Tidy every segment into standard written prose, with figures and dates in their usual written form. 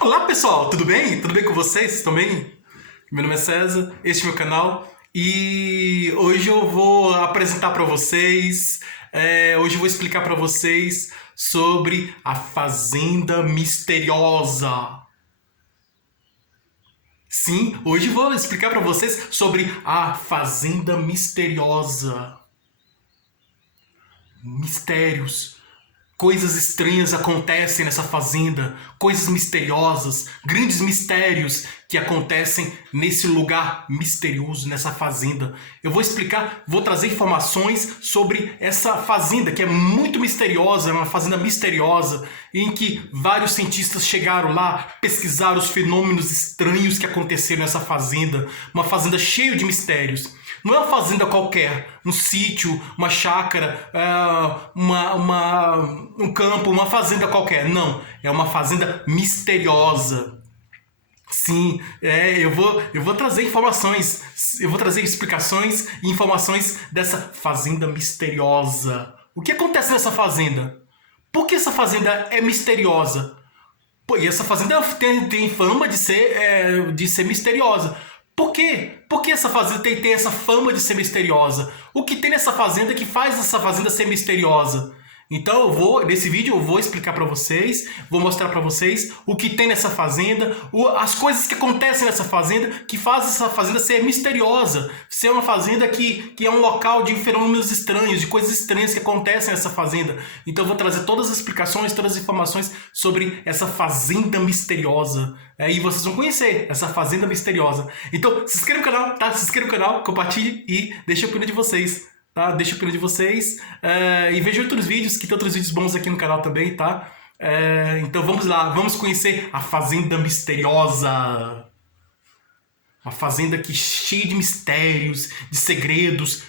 Olá pessoal, tudo bem? Tudo bem com vocês? Vocês estão bem? Meu nome é César, este é meu canal e hoje eu vou apresentar para vocês, hoje eu vou explicar para vocês sobre a Fazenda Misteriosa. Sim, hoje eu vou explicar para vocês sobre a Fazenda Misteriosa. Mistérios. Coisas estranhas acontecem nessa fazenda, coisas misteriosas, grandes mistérios que acontecem nesse lugar misterioso, nessa fazenda. Eu vou explicar, vou trazer informações sobre essa fazenda que é muito misteriosa, é uma fazenda misteriosa, em que vários cientistas chegaram lá, pesquisaram os fenômenos estranhos que aconteceram nessa fazenda, uma fazenda cheia de mistérios. Não é uma fazenda qualquer, um sítio, uma chácara, um campo, uma fazenda qualquer. Não, é uma fazenda misteriosa. Sim, eu vou trazer informações, eu vou trazer explicações e informações dessa fazenda misteriosa. O que acontece nessa fazenda? Por que essa fazenda é misteriosa? Pô, e essa fazenda tem fama de ser misteriosa. Por quê? Por que essa fazenda tem essa fama de ser misteriosa? O que tem nessa fazenda que faz essa fazenda ser misteriosa? Então nesse vídeo eu vou explicar para vocês, vou mostrar para vocês o que tem nessa fazenda, as coisas que acontecem nessa fazenda que fazem essa fazenda ser misteriosa, ser uma fazenda que é um local de fenômenos estranhos, de coisas estranhas que acontecem nessa fazenda. Então eu vou trazer todas as explicações, todas as informações sobre essa fazenda misteriosa. E vocês vão conhecer essa fazenda misteriosa. Então se inscreva no canal, tá? Se inscreva no canal, compartilhe e deixe a opinião de vocês. Tá? Deixa a opinião de vocês e veja outros vídeos, que tem outros vídeos bons aqui no canal também, tá? Então vamos lá, vamos conhecer a Fazenda Misteriosa. Uma fazenda que cheia de mistérios, de segredos.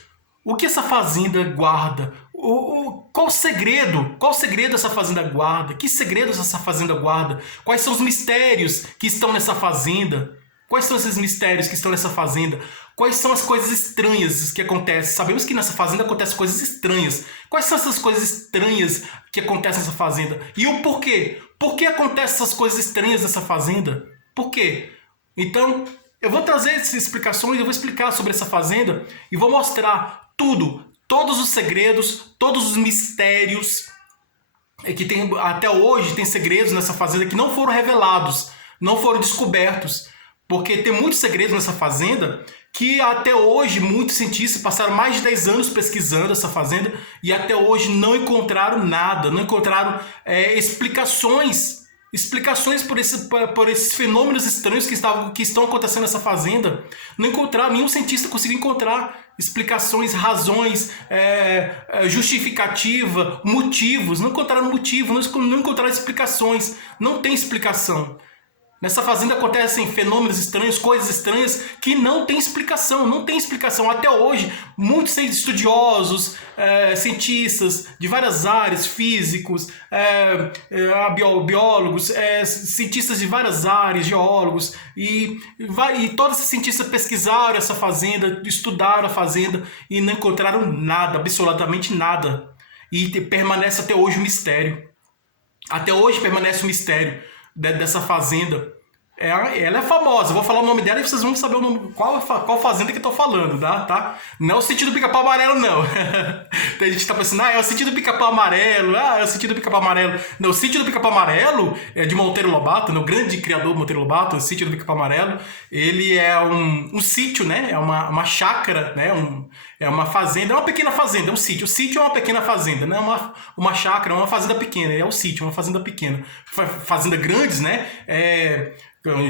O que essa fazenda guarda? Qual o segredo? Qual o segredo essa fazenda guarda? Que segredos essa fazenda guarda? Quais são os mistérios que estão nessa fazenda? Quais são esses mistérios que estão nessa fazenda? Quais são as coisas estranhas que acontecem? Sabemos que nessa fazenda acontecem coisas estranhas. Quais são essas coisas estranhas que acontecem nessa fazenda? E o porquê? Por que acontecem essas coisas estranhas nessa fazenda? Por quê? Então, eu vou trazer essas explicações, eu vou explicar sobre essa fazenda e vou mostrar tudo, todos os segredos, todos os mistérios que tem até hoje, tem segredos nessa fazenda que não foram revelados, não foram descobertos. Porque tem muitos segredos nessa fazenda que até hoje muitos cientistas passaram mais de 10 anos pesquisando essa fazenda e até hoje não encontraram nada, não encontraram explicações por esses fenômenos estranhos que estão acontecendo nessa fazenda. Não encontraram, nenhum cientista conseguiu encontrar explicações, razões, justificativa, motivos. Não encontraram motivo, não encontraram explicações. Não tem explicação. Nessa fazenda acontecem fenômenos estranhos, coisas estranhas que não tem explicação, não tem explicação. Até hoje, muitos estudiosos, cientistas de várias áreas, físicos, biólogos, cientistas de várias áreas, geólogos, e todos esses cientistas pesquisaram essa fazenda, estudaram a fazenda e não encontraram nada, absolutamente nada. E permanece até hoje um mistério. Até hoje permanece um mistério dessa fazenda. Ela é famosa, eu vou falar o nome dela e vocês vão saber o nome, qual fazenda que eu tô falando, tá? Não é o sítio do Pica-Pau Amarelo, não. Tem gente que tá pensando, é o sítio do Pica-Pau Amarelo, é o sítio do Pica-Pau Amarelo. Não, o sítio do Pica-Pau Amarelo é de Monteiro Lobato, né? O grande criador Monteiro Lobato, o sítio do Pica-Pau Amarelo. Ele é um sítio, né? É uma chácara, né? É uma fazenda, é uma pequena fazenda, é um sítio. O sítio é uma pequena fazenda, não é uma chácara, é uma fazenda pequena, é um sítio, uma fazenda pequena. Fazenda grandes, né?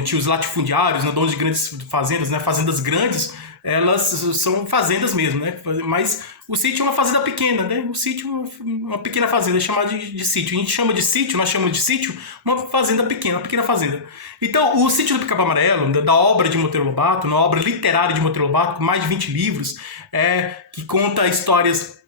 Tinha os latifundiários, né, donos de grandes fazendas, né, fazendas grandes, elas são fazendas mesmo, né, mas o sítio é uma fazenda pequena, né, o sítio é uma pequena fazenda, é chamada de sítio, a gente chama de sítio, nós chamamos de sítio, uma fazenda pequena, uma pequena fazenda. Então, o Sítio do Pica-Pau Amarelo, da obra de Monteiro Lobato, uma obra literária de Monteiro Lobato, com mais de 20 livros, que conta histórias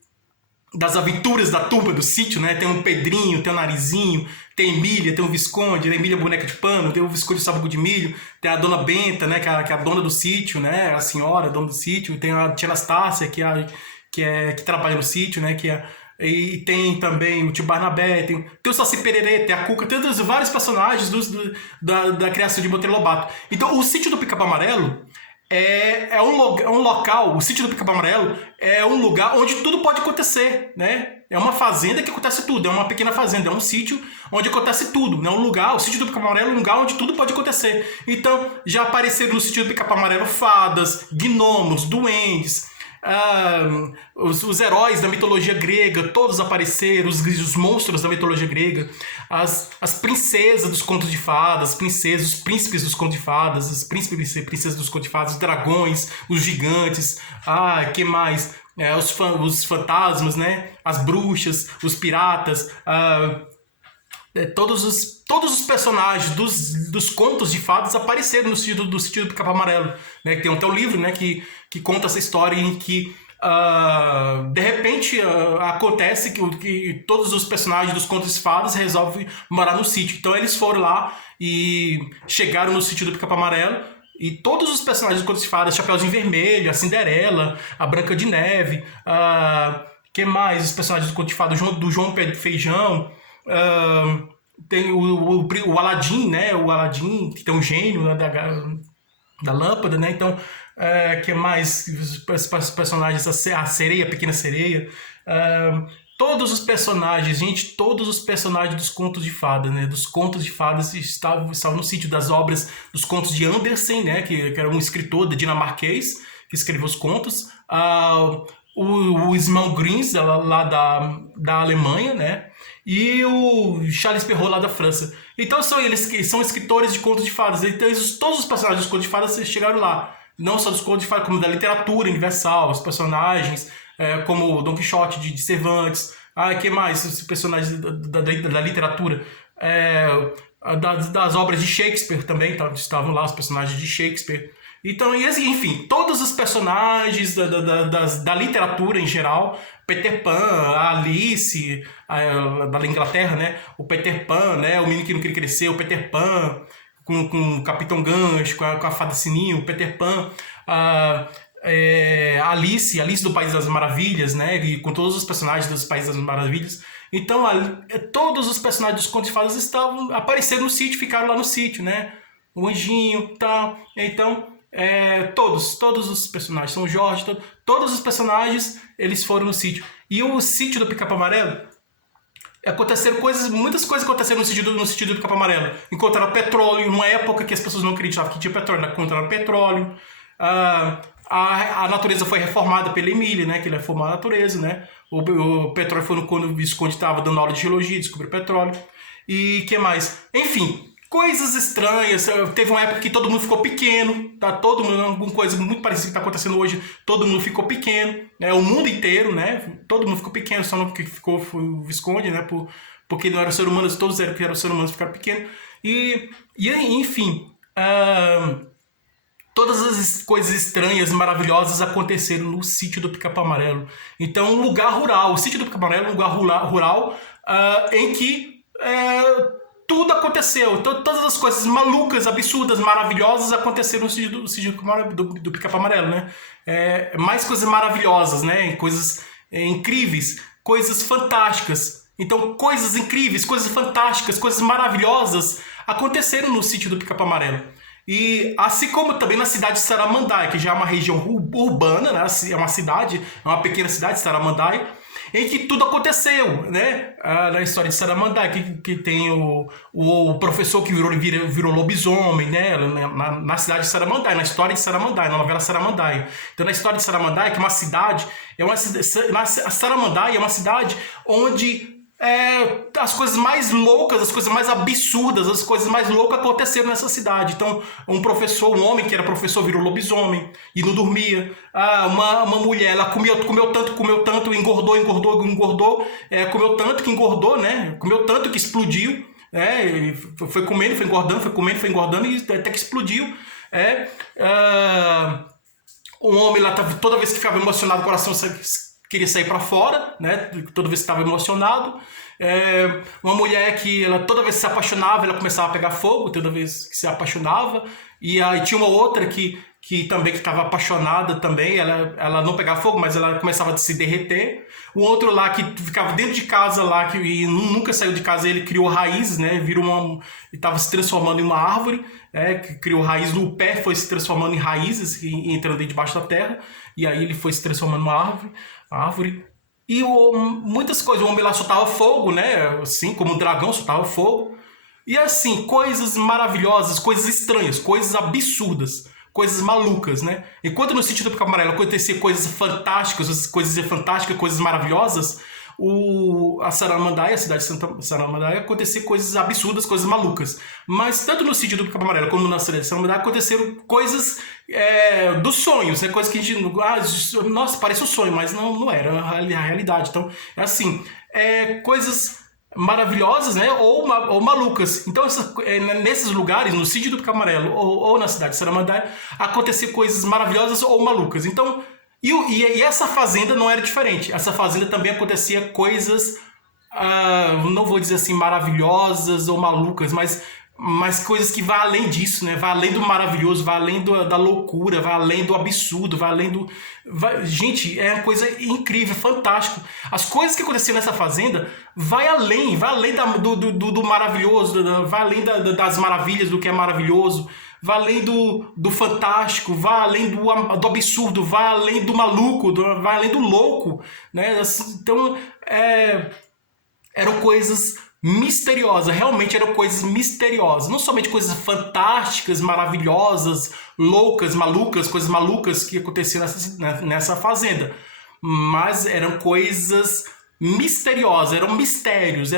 das aventuras da turma do sítio, né? Tem o Pedrinho, tem o Narizinho, tem a Emília, tem o Visconde, a Emília Boneca de Pano, tem o Visconde Sabugo de Milho, tem a Dona Benta, né? Que é a dona do sítio, né? A senhora, a dona do sítio, tem a tia Anastácia, que trabalha no sítio, né? e tem também o tio Barnabé, tem o Saci Pererê, tem a Cuca, tem vários personagens da criação de Monteiro Lobato. Então, o Sítio do Pica-Pau Amarelo é um local, o Sítio do Pica-Pau Amarelo é um lugar onde tudo pode acontecer, né? É uma fazenda que acontece tudo, é uma pequena fazenda, é um sítio onde acontece tudo, né? Um lugar, o Sítio do Pica-Pau Amarelo é um lugar onde tudo pode acontecer. Então, já apareceram no Sítio do Pica-Pau Amarelo fadas, gnomos, duendes, os heróis da mitologia grega, todos apareceram, os monstros da mitologia grega, as princesas dos contos de fadas, as princesas, os príncipes dos contos de fadas, os príncipes e princesas dos contos de fadas, os dragões, os gigantes, que mais? Os fantasmas, né? As bruxas, os piratas, todos os personagens dos contos de fadas apareceram no sítio do Pica-Pau Amarelo, né? Tem até um livro, né, que conta essa história em que de repente acontece que todos os personagens dos contos de fadas resolvem morar no sítio. Então eles foram lá e chegaram no sítio do Pica-Pau Amarelo e todos os personagens dos contos de fadas, Chapeuzinho Vermelho, a Cinderela, a Branca de Neve, que mais? Os personagens do conto de fadas do João Pé de Feijão, tem o Aladim, né? O Aladim, que tem um gênio, né, da lâmpada, né? Então, que mais? Os personagens, a sereia, a pequena sereia. Todos os personagens, gente, todos os personagens dos contos de fadas, né? Dos contos de fadas estavam no sítio das obras dos contos de Andersen, né? Que era um escritor dinamarquês que escreveu os contos. O Ismael Grins, lá da Alemanha, né? E o Charles Perrault, lá da França. Então são eles que são escritores de contos de fadas. Então todos os personagens dos contos de fadas chegaram lá. Não só dos contos de fadas, como da literatura universal, os personagens, como Don Quixote de Cervantes. Que mais? Os personagens da literatura. Das obras de Shakespeare também, estavam lá os personagens de Shakespeare. Então, enfim, todos os personagens da literatura em geral, Peter Pan, a Alice, da Inglaterra, né? O Peter Pan, né? O menino que não queria crescer, o Peter Pan, com o Capitão Gancho, com a Fada Sininho, o Peter Pan, a Alice do País das Maravilhas, né? E com todos os personagens dos País das Maravilhas. Então, todos os personagens dos contos de fadas apareceram no sítio, ficaram lá no sítio, né? O Anjinho e tal. Então, todos os personagens, São Jorge, todos os personagens, eles foram no sítio. E o Sítio do Pica-Pau Amarelo, aconteceram muitas coisas aconteceram no sítio do Pica-Pau Amarelo. Encontraram petróleo, numa época que as pessoas não acreditavam que tinha petróleo, encontraram petróleo. A natureza foi reformada pela Emília, né? Que ele reformou a natureza, né? O petróleo foi quando o Visconde estava dando aula de geologia, descobriu petróleo. E que mais? Enfim, coisas estranhas. Teve uma época que todo mundo ficou pequeno, tá? Todo mundo, alguma coisa muito parecida que está acontecendo hoje, todo mundo ficou pequeno, né? O mundo inteiro, né? Todo mundo ficou pequeno, só não que ficou foi o Visconde, né? Porque não eram seres humanos, todos eram seres humanos, ficaram pequenos. E enfim, todas as coisas estranhas, maravilhosas aconteceram no Sítio do Pica-Pau Amarelo. Então, um lugar rural. O Sítio do Pica-Pau Amarelo é um lugar rural em que tudo aconteceu. Todas as coisas malucas, absurdas, maravilhosas aconteceram no Sítio do Pica-Pau Amarelo, né? Mais coisas maravilhosas, né? Coisas incríveis, coisas fantásticas. Então, coisas incríveis, coisas fantásticas, coisas maravilhosas aconteceram no Sítio do Pica-Pau Amarelo. E assim como também na cidade de Saramandaia, que já é uma região urbana, né? É uma cidade, é uma pequena cidade, Saramandaia, em que tudo aconteceu, né? Na história de Saramandaia, que tem o professor que virou lobisomem, né? Na cidade de Saramandaia, na história de Saramandaia, na novela Saramandaia. Então, na história de Saramandaia, que é uma cidade, Saramandaia é uma cidade onde as coisas mais loucas, as coisas mais absurdas, as coisas mais loucas aconteceram nessa cidade. Então, um homem que era professor virou lobisomem e não dormia. Uma mulher, ela comeu tanto, engordou, comeu tanto que engordou, né? Comeu tanto que explodiu. Foi comendo, foi engordando e até que explodiu. Um homem lá, toda vez que ficava emocionado, o coração queria sair para fora, né? Toda vez que estava emocionado. Uma mulher que ela, toda vez que se apaixonava, ela começava a pegar fogo, toda vez que se apaixonava. E aí tinha uma outra que que também que estava apaixonada também, ela não pegava fogo, mas ela começava a se derreter. O outro lá que ficava dentro de casa lá, e nunca saiu de casa, ele criou raízes, né? E estava se transformando em uma árvore, que criou raiz no pé, foi se transformando em raízes, entrando aí debaixo da terra, e aí ele foi se transformando em uma árvore. E muitas coisas, o homem lá soltava fogo, né? Assim, como um dragão soltava fogo. E assim, coisas maravilhosas, coisas estranhas, coisas absurdas, coisas malucas, né? Enquanto no sítio do Pica Amarelo acontecia coisas fantásticas, coisas maravilhosas, a Saramandaia, a cidade de Saramandaia, acontecia coisas absurdas, coisas malucas. Mas tanto no sítio do Pica Amarelo como na cidade de Saramandaia aconteceram coisas dos sonhos, né? Coisas que a gente... nossa, parece um sonho, mas não era a realidade. Então, é assim, coisas maravilhosas, né, ou malucas. Então, nesses lugares, no sítio do Pica Amarelo ou na cidade de Saramandaia, aconteciam coisas maravilhosas ou malucas. Então, e essa fazenda não era diferente. Essa fazenda também acontecia coisas, não vou dizer assim maravilhosas ou malucas, mas coisas que vão além disso, né? Vai além do maravilhoso, vai além da loucura, vai além do absurdo, vai além do... Gente, é uma coisa incrível, fantástico. As coisas que aconteciam nessa fazenda vai além do maravilhoso, vai além das maravilhas, do que é maravilhoso, vai além do fantástico, vai além do absurdo, vai além do maluco, vai além do louco, né? Então, eram coisas misteriosas, realmente eram coisas misteriosas, não somente coisas fantásticas, maravilhosas, loucas, malucas, coisas malucas que aconteciam nessa fazenda, mas eram coisas misteriosas, eram mistérios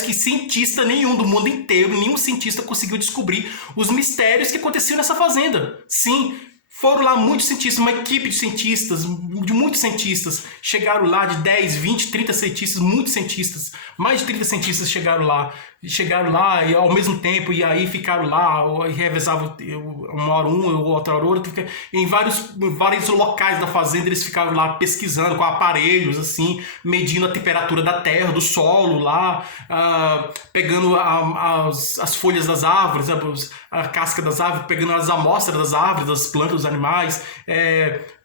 que cientista nenhum do mundo inteiro, nenhum cientista conseguiu descobrir os mistérios que aconteciam nessa fazenda. Sim, foram lá muitos cientistas, uma equipe de muitos cientistas, chegaram lá de 10, 20, 30 cientistas, muitos cientistas, mais de 30 cientistas chegaram lá e ao mesmo tempo, e aí ficaram lá, e revezavam uma hora outra hora outro, em vários locais da fazenda eles ficaram lá pesquisando com aparelhos, assim, medindo a temperatura da terra, do solo lá, pegando as folhas das árvores, a casca das árvores, pegando as amostras das árvores, das plantas, dos animais,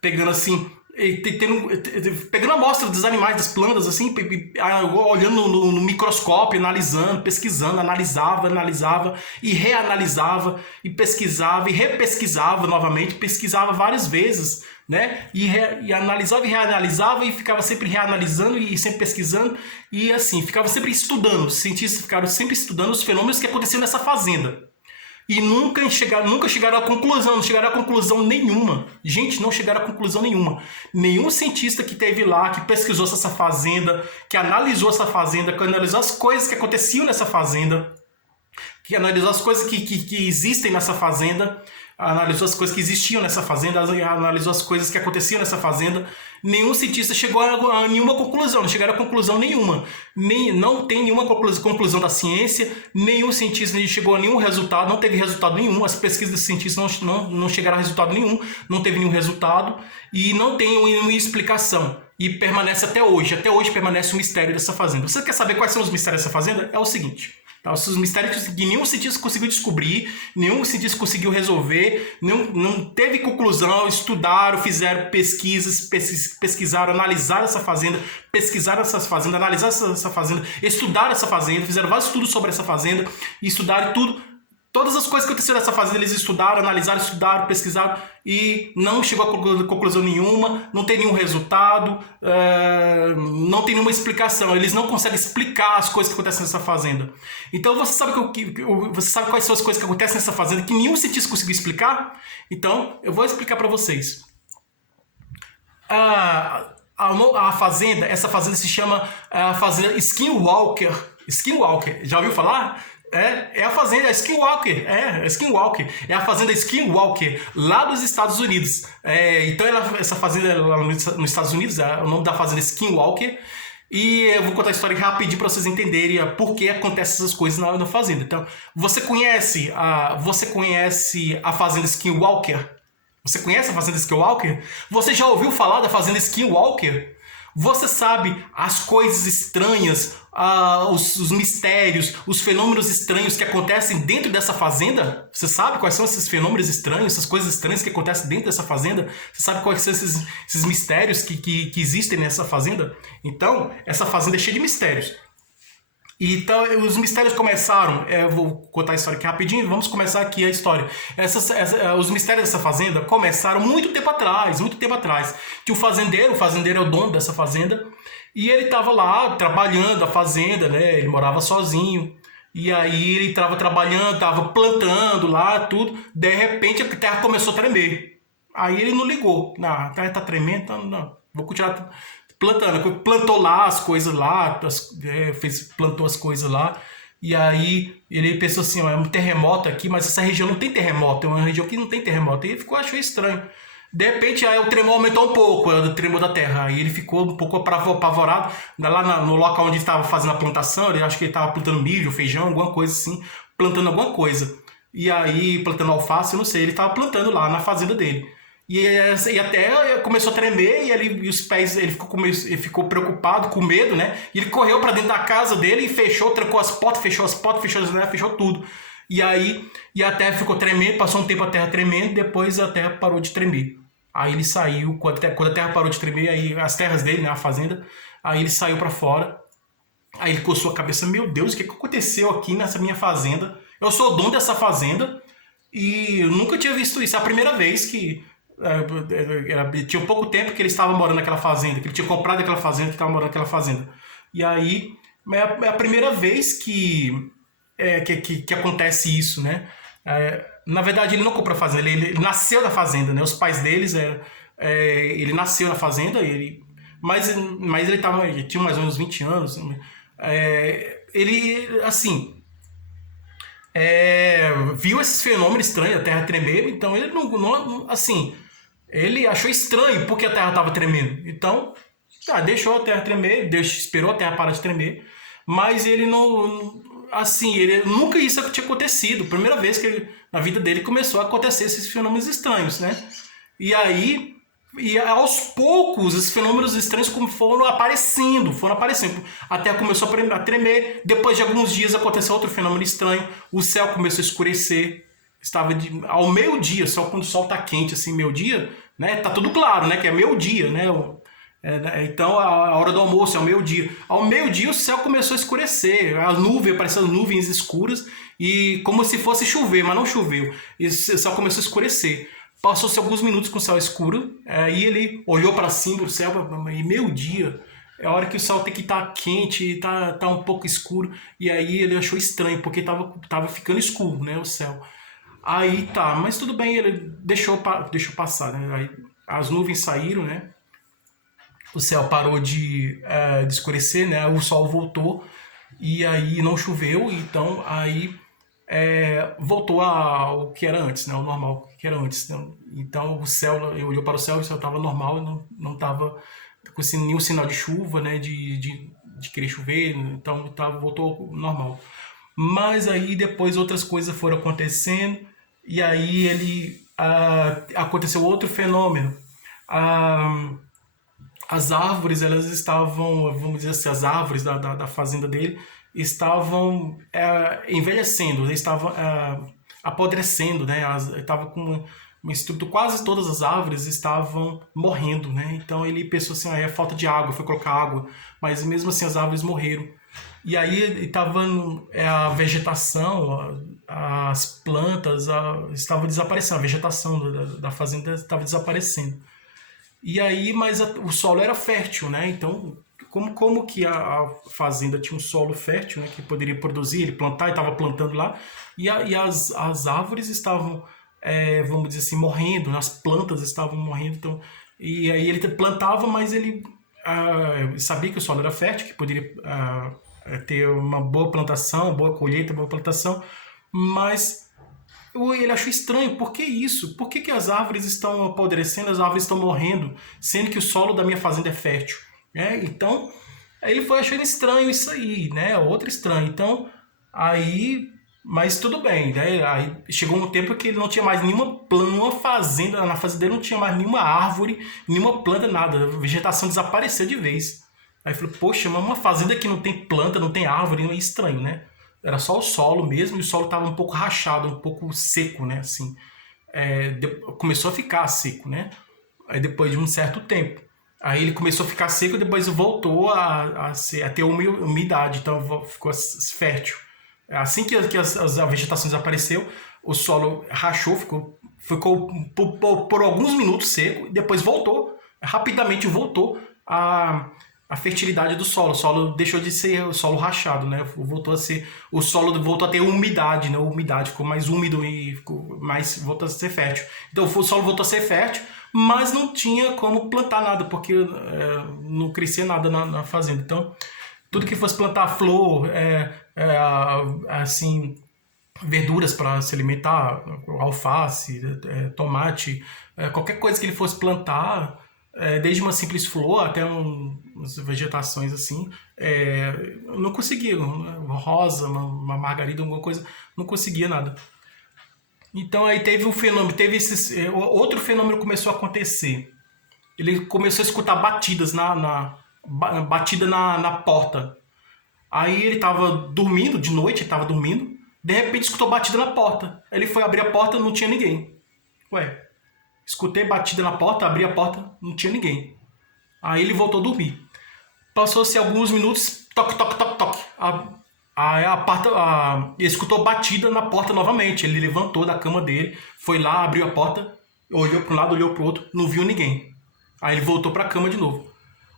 pegando assim... pegando a amostra dos animais, das plantas, assim, olhando no microscópio, analisando, pesquisando, analisava e reanalisava e pesquisava e repesquisava novamente, pesquisava várias vezes, né? E analisava e reanalisava e ficava sempre reanalisando e sempre pesquisando e assim, ficava sempre estudando. Os cientistas ficaram sempre estudando os fenômenos que aconteciam nessa fazenda. E nunca chegaram a conclusão, não chegaram a conclusão nenhuma. Gente, não chegaram a conclusão nenhuma. Nenhum cientista que esteve lá, que pesquisou essa fazenda, que analisou essa fazenda, que analisou as coisas que aconteciam nessa fazenda, que analisou as coisas que existem nessa fazenda, analisou as coisas que existiam nessa fazenda, analisou as coisas que aconteciam nessa fazenda. Nenhum cientista chegou a nenhuma conclusão, não chegaram a conclusão nenhuma. Não tem nenhuma conclusão da ciência, nenhum cientista chegou a nenhum resultado, não teve resultado nenhum. As pesquisas dos cientistas não chegaram a resultado nenhum, não teve nenhum resultado e não tem nenhuma explicação. E permanece até hoje permanece o mistério dessa fazenda. Você quer saber quais são os mistérios dessa fazenda? É o seguinte... Os mistérios que nenhum cientista conseguiu descobrir, nenhum cientista conseguiu resolver, não teve conclusão, estudaram, fizeram pesquisaram, analisaram essa fazenda, analisaram essa fazenda, estudaram essa fazenda, fizeram vários estudos sobre essa fazenda, estudaram tudo. Todas as coisas que aconteceram nessa fazenda eles estudaram, analisaram, pesquisaram e não chegou a conclusão nenhuma, não tem nenhum resultado, não tem nenhuma explicação. Eles não conseguem explicar as coisas que acontecem nessa fazenda. Então você sabe quais são as coisas que acontecem nessa fazenda que nenhum cientista conseguiu explicar? Então eu vou explicar para vocês. Essa fazenda se chama Fazenda Skinwalker. Skinwalker, já ouviu falar? É a fazenda Skinwalker, Skinwalker, é a fazenda Skinwalker, lá dos Estados Unidos. Então essa fazenda lá nos Estados Unidos, o nome da fazenda é Skinwalker, e eu vou contar a história rapidinho para vocês entenderem por que acontecem essas coisas na fazenda. Então, você conhece a fazenda Skinwalker? Você conhece a fazenda Skinwalker? Você já ouviu falar da fazenda Skinwalker? Você sabe as coisas estranhas, os mistérios, os fenômenos estranhos que acontecem dentro dessa fazenda? Você sabe quais são esses fenômenos estranhos, essas coisas estranhas que acontecem dentro dessa fazenda? Você sabe quais são esses mistérios que existem nessa fazenda? Então, essa fazenda é cheia de mistérios. Então, os mistérios começaram. Eu vou contar a história aqui rapidinho. Vamos começar aqui a história. Os mistérios dessa fazenda começaram muito tempo atrás. Muito tempo atrás. Que o fazendeiro é o dono dessa fazenda. E ele estava lá trabalhando a fazenda, né? Ele morava sozinho. E aí ele estava trabalhando, estava plantando lá, tudo. De repente a terra começou a tremer. Aí ele não ligou. Não, a terra está tremendo, então não. Vou continuar plantando, plantou lá as coisas lá, plantou as coisas lá, e aí ele pensou assim, ó, é um terremoto aqui, mas essa região não tem terremoto, é uma região que não tem terremoto, e ele achou estranho. De repente aí o tremor aumentou um pouco, o tremor da terra, aí ele ficou um pouco apavorado, lá no local onde estava fazendo a plantação, ele acho que ele estava plantando milho, feijão, alguma coisa assim, plantando alguma coisa, e aí plantando alface, eu não sei, ele estava plantando lá na fazenda dele. E até começou a tremer e os pés, ele ficou preocupado, com medo, né? E ele correu para dentro da casa dele e fechou, trancou as portas, fechou as janelas, fechou tudo. E aí a terra ficou tremendo, passou um tempo a terra tremendo, depois a terra parou de tremer. Aí ele saiu, quando a terra parou de tremer, aí as terras dele, né, a fazenda, aí ele saiu para fora. Aí ele coçou a cabeça, meu Deus, o que aconteceu aqui nessa minha fazenda? Eu sou o dono dessa fazenda e eu nunca tinha visto isso. É a primeira vez que tinha pouco tempo que ele estava morando naquela fazenda, que ele tinha comprado aquela fazenda, que estava morando naquela fazenda. E aí é a primeira vez que acontece isso, né? Na verdade, ele não comprou a fazenda, ele nasceu da fazenda, né? Os pais deles, ele nasceu na fazenda, mas ele tinha mais ou menos 20 anos. Ele, assim, viu esses fenômenos estranhos, a terra tremer, então ele não assim, ele achou estranho porque a terra estava tremendo. Então, deixou a terra tremer, esperou a terra parar de tremer, mas ele não, assim, ele nunca isso tinha acontecido. Primeira vez que na vida dele começou a acontecer esses fenômenos estranhos, né? E aos poucos esses fenômenos estranhos foram aparecendo. A terra começou a tremer. Depois de alguns dias aconteceu outro fenômeno estranho. O céu começou a escurecer. Estava ao meio-dia, só quando o sol está quente, assim, meio-dia, né? Tá tudo claro, né? Que é meio-dia, né? Então a hora do almoço é ao meio-dia. Ao meio-dia o céu começou a escurecer. Apareceram nuvens escuras e como se fosse chover, mas não choveu. E o céu começou a escurecer. Passou-se alguns minutos com o céu escuro, aí ele olhou para cima do céu, e meio-dia, é a hora que o céu tem que estar quente, tá um pouco escuro, e aí ele achou estranho, porque tava ficando escuro, né, o céu. Aí tá, mas tudo bem, ele deixou passar, né, aí as nuvens saíram, né, o céu parou de escurecer, né, o sol voltou, e aí não choveu, então aí voltou ao que era antes, né? O normal que era antes. Né? Então o céu, eu olhei para o céu estava normal, não estava com nenhum sinal de chuva, né? De querer chover, então voltou ao normal. Mas aí depois outras coisas foram acontecendo e aí aconteceu outro fenômeno. As árvores, elas estavam, vamos dizer assim, as árvores da fazenda dele estavam envelhecendo, estavam apodrecendo, né? Estava com uma estrutura, quase todas as árvores estavam morrendo, né? Então ele pensou assim, é falta de água, foi colocar água, mas mesmo assim as árvores morreram. E aí estava a vegetação, as plantas estavam desaparecendo, a vegetação da fazenda estava desaparecendo. E aí, mas o solo era fértil, né? Então, como que a fazenda tinha um solo fértil, né? Que poderia produzir, ele plantar, ele estava plantando lá, e as árvores estavam, vamos dizer assim, morrendo, as plantas estavam morrendo, então, e aí ele plantava, mas ele sabia que o solo era fértil, que poderia ter uma boa plantação, boa colheita, boa plantação, mas ele achou estranho, por que isso? Por que as árvores estão apodrecendo, as árvores estão morrendo, sendo que o solo da minha fazenda é fértil? Então, ele foi achando estranho isso aí, né? Outro estranho. Então, aí Mas tudo bem, né? Aí chegou um tempo que ele não tinha mais nenhuma planta, nenhuma fazenda, na fazenda dele não tinha mais nenhuma árvore, nenhuma planta, nada. A vegetação desapareceu de vez. Aí eu falei, poxa, mas uma fazenda que não tem planta, não tem árvore, é estranho, né? Era só o solo mesmo, e o solo estava um pouco rachado, um pouco seco, né? Assim, começou a ficar seco, né? Aí depois de um certo tempo. Aí ele começou a ficar seco e depois voltou a ter umidade, então ficou fértil. Assim que a vegetação desapareceu, o solo rachou, ficou por alguns minutos seco, e depois voltou, rapidamente voltou a fertilidade do solo. O solo deixou de ser o solo rachado, né? Voltou a ser, o solo voltou a ter umidade, né? A umidade ficou mais úmido e voltou a ser fértil. Então o solo voltou a ser fértil, mas não tinha como plantar nada, porque não crescia nada na fazenda. Então, tudo que fosse plantar flor, assim, verduras para se alimentar, alface, tomate, qualquer coisa que ele fosse plantar, desde uma simples flor até umas vegetações assim, não conseguia. Uma rosa, uma margarida, alguma coisa, não conseguia nada. Então aí teve um fenômeno, outro fenômeno começou a acontecer. Ele começou a escutar batidas batida na porta. Aí ele tava dormindo, de noite ele tava dormindo, de repente escutou batida na porta. Aí ele foi abrir a porta, não tinha ninguém. Ué, escutei batida na porta, abri a porta, não tinha ninguém. Aí ele voltou a dormir. Passou-se alguns minutos, toque, toque, toque, toque. Ele escutou batida na porta novamente. Ele levantou da cama dele, foi lá, abriu a porta, olhou para um lado, olhou para o outro, não viu ninguém. Aí ele voltou para a cama de novo.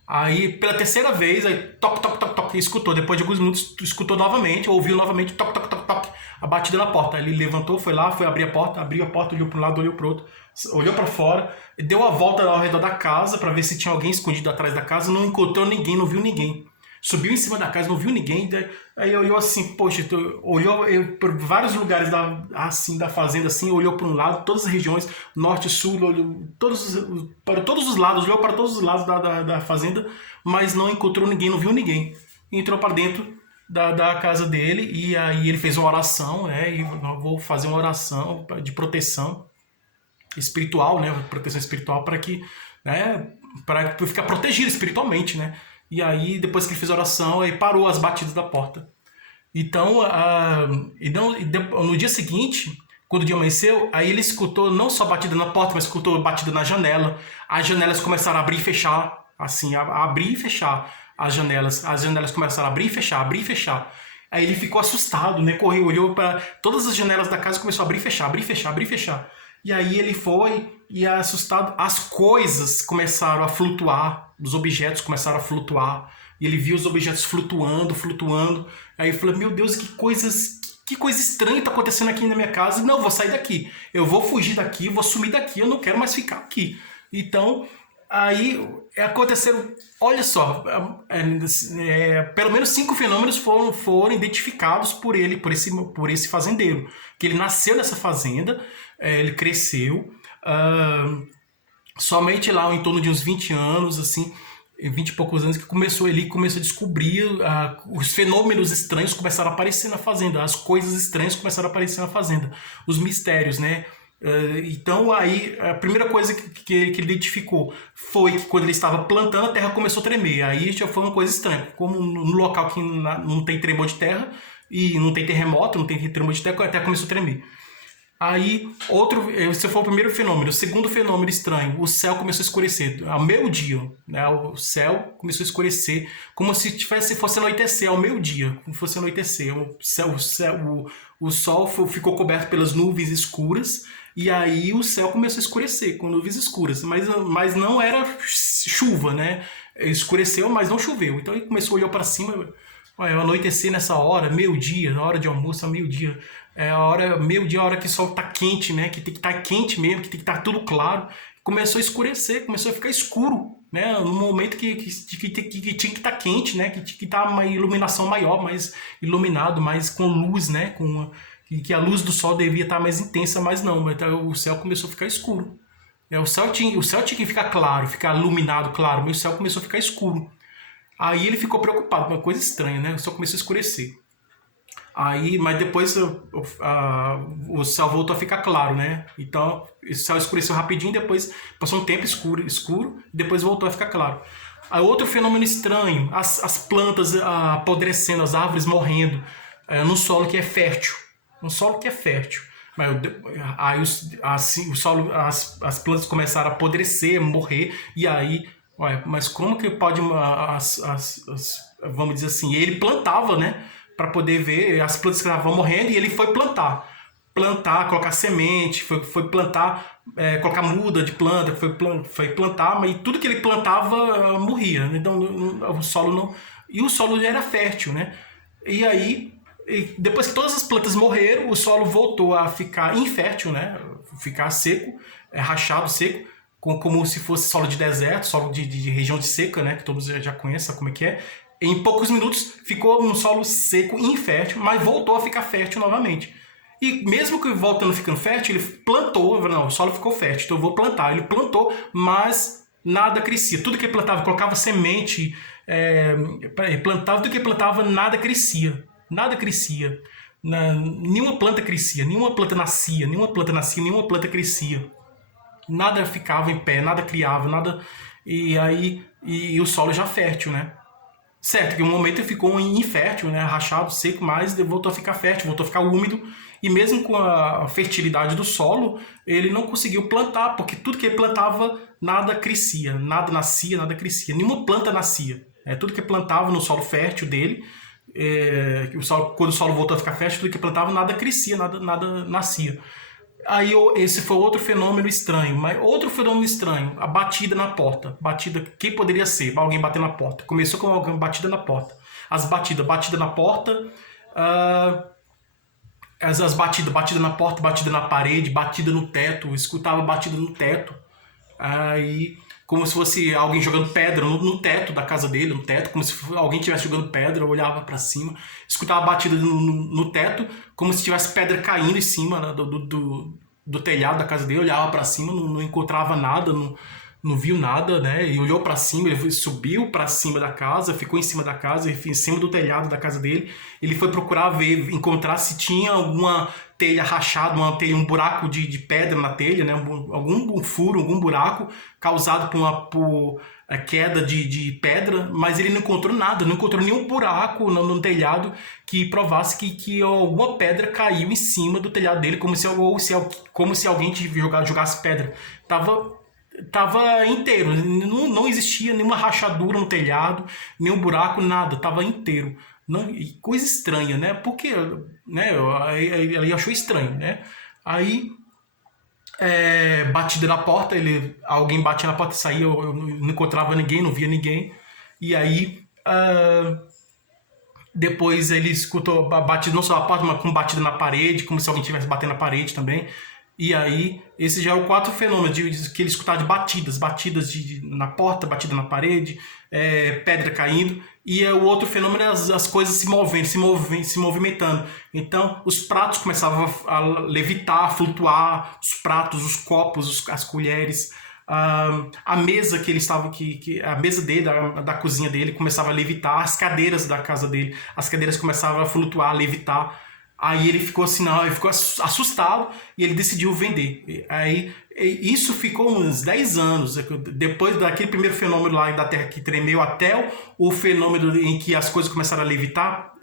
Aí, pela terceira vez, aí, toque, toque, toque, toque, escutou. Depois de alguns minutos, escutou novamente, ouviu novamente, toque, toque, toque, toque, a batida na porta. Aí ele levantou, foi lá, foi abrir a porta, abriu a porta, olhou para um lado, olhou para o outro, olhou para fora, deu a volta ao redor da casa para ver se tinha alguém escondido atrás da casa, não encontrou ninguém, não viu ninguém. Subiu em cima da casa, não viu ninguém, aí olhou assim, poxa, olhou por vários lugares da fazenda, assim, olhou para um lado, todas as regiões, norte, sul, olhou para todos os lados, olhou para todos os lados da fazenda, mas não encontrou ninguém, não viu ninguém. Entrou para dentro da casa dele, e aí ele fez uma oração, né, e eu vou fazer uma oração de proteção espiritual, né, proteção espiritual para que, né, para ficar protegido espiritualmente, né. E aí, depois que ele fez a oração, aí parou as batidas da porta. Então, no dia seguinte, quando o dia amanheceu, aí ele escutou não só batida na porta, mas escutou batida na janela. As janelas começaram a abrir e fechar, assim, a abrir e fechar as janelas. As janelas começaram a abrir e fechar, abrir e fechar. Aí ele ficou assustado, né? Correu, olhou para todas as janelas da casa e começou a abrir e fechar, abrir e fechar, abrir e fechar. E aí ele foi e, assustado, as coisas começaram a flutuar, os objetos começaram a flutuar, e ele viu os objetos flutuando, flutuando. Aí ele falou, meu Deus, que coisa estranha está acontecendo aqui na minha casa. Não, vou sair daqui, eu vou fugir daqui, vou sumir daqui, eu não quero mais ficar aqui. Então, aí aconteceram, olha só, pelo menos 5 fenômenos foram identificados por ele, por esse fazendeiro. Que ele nasceu nessa fazenda, ele cresceu, somente lá em torno de uns 20 anos, assim, 20 e poucos anos, que começou a descobrir os fenômenos estranhos começaram a aparecer na fazenda, as coisas estranhas começaram a aparecer na fazenda, os mistérios, né? Então aí a primeira coisa que ele identificou foi que quando ele estava plantando a terra começou a tremer. Aí já foi uma coisa estranha, como no local que não tem tremor de terra e não tem terremoto, não tem tremor de terra, a terra começou a tremer. Aí, esse foi o primeiro fenômeno. O segundo fenômeno estranho, o céu começou a escurecer. Ao meio-dia, né? O céu começou a escurecer, como se fosse anoitecer, ao meio-dia, como fosse anoitecer. O sol ficou coberto pelas nuvens escuras, e aí o céu começou a escurecer, com nuvens escuras. Mas não era chuva, né? Escureceu, mas não choveu. Então ele começou a olhar para cima. Olha, anoitecer nessa hora, meio-dia, na hora de almoço, meio-dia. Meio-dia, a hora que o sol tá quente, né? Que tem que estar quente mesmo, que tem que estar tudo claro. Começou a escurecer, começou a ficar escuro, né? No momento que tinha que estar quente, né? Que tinha que estar uma iluminação maior, mais iluminado, mais com luz, né? Que a luz do sol devia estar mais intensa, mas não. Então, o céu começou a ficar escuro. O céu tinha que ficar claro, ficar iluminado, claro, mas o céu começou a ficar escuro. Aí ele ficou preocupado, uma coisa estranha, né? O céu começou a escurecer. Aí, mas depois o céu voltou a ficar claro, né? Então, o céu escureceu rapidinho, depois passou um tempo escuro, depois voltou a ficar claro. Aí, outro fenômeno estranho, as plantas apodrecendo, as árvores morrendo, no solo que é fértil. Um solo que é fértil. Mas, aí o solo, as plantas começaram a apodrecer, morrer, e aí, ué, mas como que pode, vamos dizer assim, ele plantava, né? Para poder ver as plantas que estavam morrendo, e ele foi plantar, colocar semente, foi plantar, colocar muda de planta, foi plantar, mas tudo que ele plantava morria. Então o solo não. E o solo era fértil, né? E aí, depois que todas as plantas morreram, o solo voltou a ficar infértil, né? Ficar seco, rachado, seco, como se fosse solo de deserto, solo de região de seca, né? Que todos já conhecem como é que é. Em poucos minutos ficou um solo seco e infértil, mas voltou a ficar fértil novamente. E mesmo que voltando ficando fértil, ele plantou, não, o solo ficou fértil, então eu vou plantar. Ele plantou, mas nada crescia. Tudo que ele plantava, colocava semente, plantava, tudo que ele plantava, nada crescia. Nada crescia. Nenhuma planta crescia, nenhuma planta nascia, nenhuma planta crescia. Nada ficava em pé, nada criava, nada. E o solo já fértil, né? Certo, que um momento ele ficou infértil, né, rachado, seco, mas voltou a ficar fértil, voltou a ficar úmido, e mesmo com a fertilidade do solo, ele não conseguiu plantar, porque tudo que ele plantava, nada crescia, nada nascia, nada crescia, nenhuma planta nascia. Tudo que ele plantava no solo fértil dele, quando o solo voltou a ficar fértil, tudo que ele plantava, nada crescia, nada nascia. Aí esse foi outro fenômeno estranho. Mas outro fenômeno estranho, a batida na porta. Batida, quem poderia ser? Alguém bater na porta. Começou com alguém batida na porta. Batida na porta. As batidas, batida na porta, batida na parede, batida no teto. Escutava batida no teto. Aí, como se fosse alguém jogando pedra no teto da casa dele, no teto, como se alguém estivesse jogando pedra, eu olhava para cima, escutava batida no teto, como se tivesse pedra caindo em cima, né, do telhado da casa dele, olhava para cima, não encontrava nada, não viu nada, né? E olhou para cima, ele subiu para cima da casa, ficou em cima da casa, em cima do telhado da casa dele. Ele foi procurar ver, encontrar se tinha alguma telha rachada, um buraco de pedra na telha, né? Algum furo, algum buraco causado por queda de pedra, mas ele não encontrou nada, não encontrou nenhum buraco no telhado que provasse que alguma pedra caiu em cima do telhado dele, como se alguém jogasse pedra. Tava inteiro, não existia nenhuma rachadura no telhado, nenhum buraco, nada, tava inteiro. Não, coisa estranha, né? Porque, né, ele achou estranho, né? Aí, batida na porta, alguém batia na porta e saía, eu não encontrava ninguém, não via ninguém. E aí, depois ele escutou batida não só na porta, mas com batida na parede, como se alguém estivesse batendo na parede também. E aí, esse já é o quarto fenômeno que ele escutava de batidas na porta, batida na parede, pedra caindo. E o outro fenômeno é as coisas se movendo, se movimentando. Então, os pratos começavam a levitar, a flutuar, os pratos, os copos, as colheres. A mesa que ele estava, a mesa dele, da cozinha dele, começava a levitar. As cadeiras da casa dele, as cadeiras começavam a flutuar, a levitar. Aí ele ficou assim, ele ficou assustado e ele decidiu vender. Aí isso ficou uns 10 anos, depois daquele primeiro fenômeno lá da Terra que tremeu até o fenômeno em que as coisas começaram a levitar,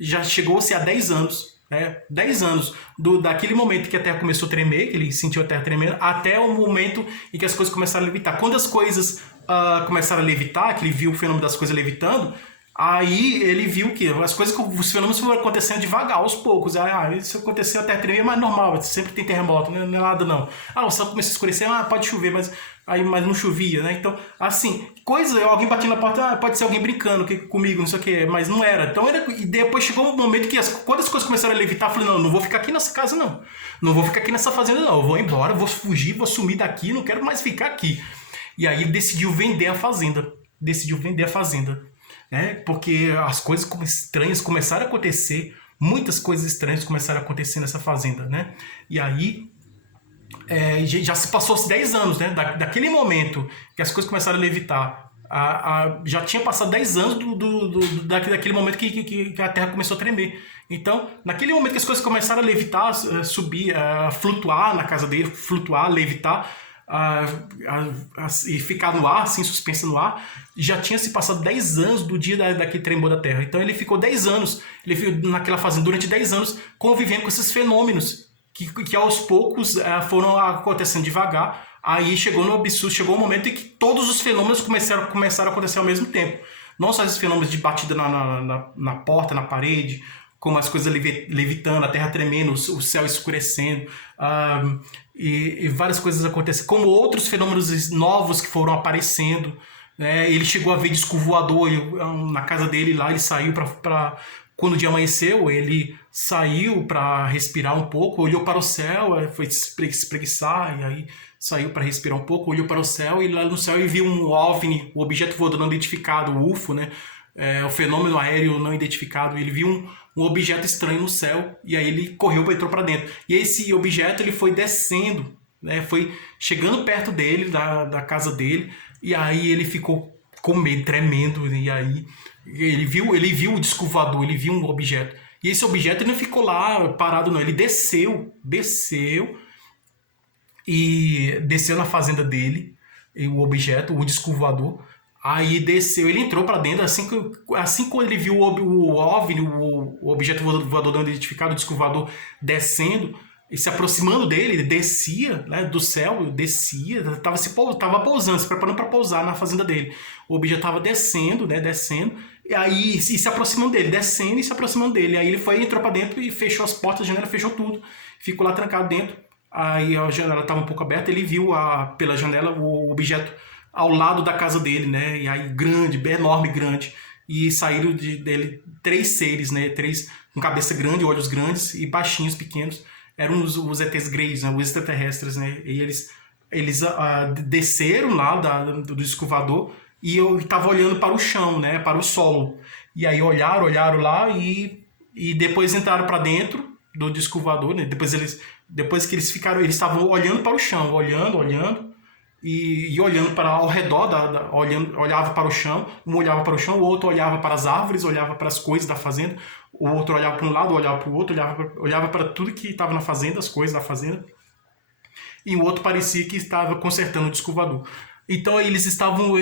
já chegou-se a 10 anos. 10 anos daquele momento que a Terra começou a tremer, que ele sentiu a Terra tremendo, até o momento em que as coisas começaram a levitar. Quando as coisas começaram a levitar, que ele viu o fenômeno das coisas levitando, aí ele viu que os fenômenos foram acontecendo devagar, aos poucos. Isso aconteceu até tremer, mas normal, sempre tem terremoto, não é nada não. O céu começou a escurecer, pode chover, mas não chovia, né? Então, assim, alguém batendo na porta, pode ser alguém brincando comigo, não sei o que, mas não era. Então, e depois chegou um momento que quando as coisas começaram a levitar, eu falei, não vou ficar aqui nessa casa não. Não vou ficar aqui nessa fazenda não, eu vou embora, vou fugir, vou sumir daqui, não quero mais ficar aqui. E aí ele decidiu vender a fazenda. Porque as coisas estranhas começaram a acontecer, muitas coisas estranhas começaram a acontecer nessa fazenda, né? E aí já se passou 10 anos, né? Daquele momento que as coisas começaram a levitar Já tinha passado 10 anos daquele momento que a Terra começou a tremer. Então, naquele momento que as coisas começaram a levitar, subir, flutuar na casa dele, flutuar, levitar, e ficar no ar, assim, suspensa no ar, já tinha se passado 10 anos do dia daquele tremor da Terra. Então ele ficou 10 anos, ele ficou naquela fazenda durante 10 anos, convivendo com esses fenômenos, que aos poucos foram acontecendo devagar. Aí chegou no absurdo, chegou um momento em que todos os fenômenos começaram a acontecer ao mesmo tempo. Não só esses fenômenos de batida na porta, na parede, como as coisas levitando, a terra tremendo, o céu escurecendo, e várias coisas acontecendo, como outros fenômenos novos que foram aparecendo. Né? Ele chegou a ver disco voador na casa dele lá, ele saiu para quando o dia amanheceu, ele saiu para respirar um pouco, olhou para o céu, foi se espreguiçar, e aí saiu para respirar um pouco, olhou para o céu, e lá no céu ele viu um OVNI, o objeto voador não identificado, o UFO, né? O fenômeno aéreo não identificado. Ele viu um objeto estranho no céu, e aí ele correu e entrou para dentro. E esse objeto ele foi descendo, né? Foi chegando perto dele, da casa dele, e aí ele ficou com medo, tremendo, e aí ele viu o disco voador, ele viu um objeto. E esse objeto ele não ficou lá parado, não. Ele desceu na fazenda dele, o objeto, o disco voador. Aí desceu, ele entrou para dentro, assim que ele viu o OVNI, o objeto voador não identificado, o disco voador descendo, e se aproximando dele, ele descia, né, do céu, tava pousando, se preparando para pousar na fazenda dele. O objeto estava descendo, né, e aí se aproximando dele, descendo e se aproximando dele. Aí ele entrou para dentro e fechou as portas, a janela, fechou tudo. Ficou lá trancado dentro. Aí a janela estava um pouco aberta, ele viu pela janela o objeto ao lado da casa dele, né? E aí grande, bem enorme, grande. E saíram dele 3 seres, né? 3 com cabeça grande, olhos grandes e baixinhos, pequenos. Eram os ETs greys, né? Os extraterrestres, né? E eles desceram lá do disco voador e eu estava olhando para o chão, né? Para o solo. E aí olharam lá e depois entraram para dentro do disco voador, né? Depois que eles estavam olhando para o chão, olhando e olhando para ao redor, olhava para o chão, um olhava para o chão, o outro olhava para as árvores, olhava para as coisas da fazenda, o outro olhava para um lado, olhava para o outro, olhava para tudo que estava na fazenda, as coisas da fazenda, e o outro parecia que estava consertando o disco voador. Então eles estavam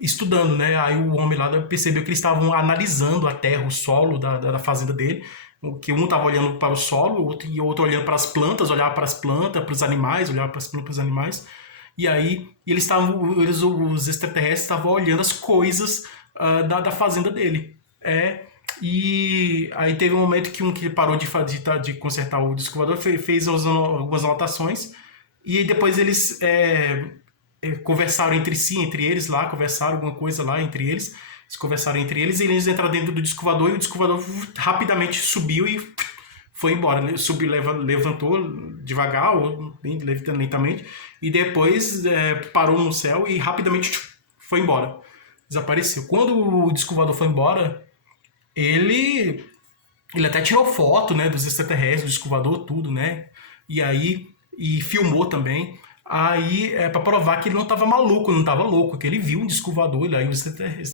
estudando, né? Aí o homem lá percebeu que eles estavam analisando a terra, o solo da fazenda dele, que um estava olhando para o solo e o outro olhando para as plantas, olhava para as plantas, para os animais, olhava para as plantas, para os animais. E aí os extraterrestres estavam olhando as coisas da fazenda dele. E aí teve um momento que que parou de consertar o disco voador, fez algumas anotações, e depois eles conversaram entre eles lá, conversaram alguma coisa lá entre eles, e eles entraram dentro do disco voador, e o disco voador rapidamente subiu e foi embora, subiu, levantou devagar, ou levitando lentamente, e depois parou no céu e rapidamente foi embora, desapareceu. Quando o disco voador foi embora, ele até tirou foto, né, dos extraterrestres, do disco voador, tudo, né, e filmou também, aí para provar que ele não estava maluco, não estava louco, que ele viu um disco voador, aí os extraterrestres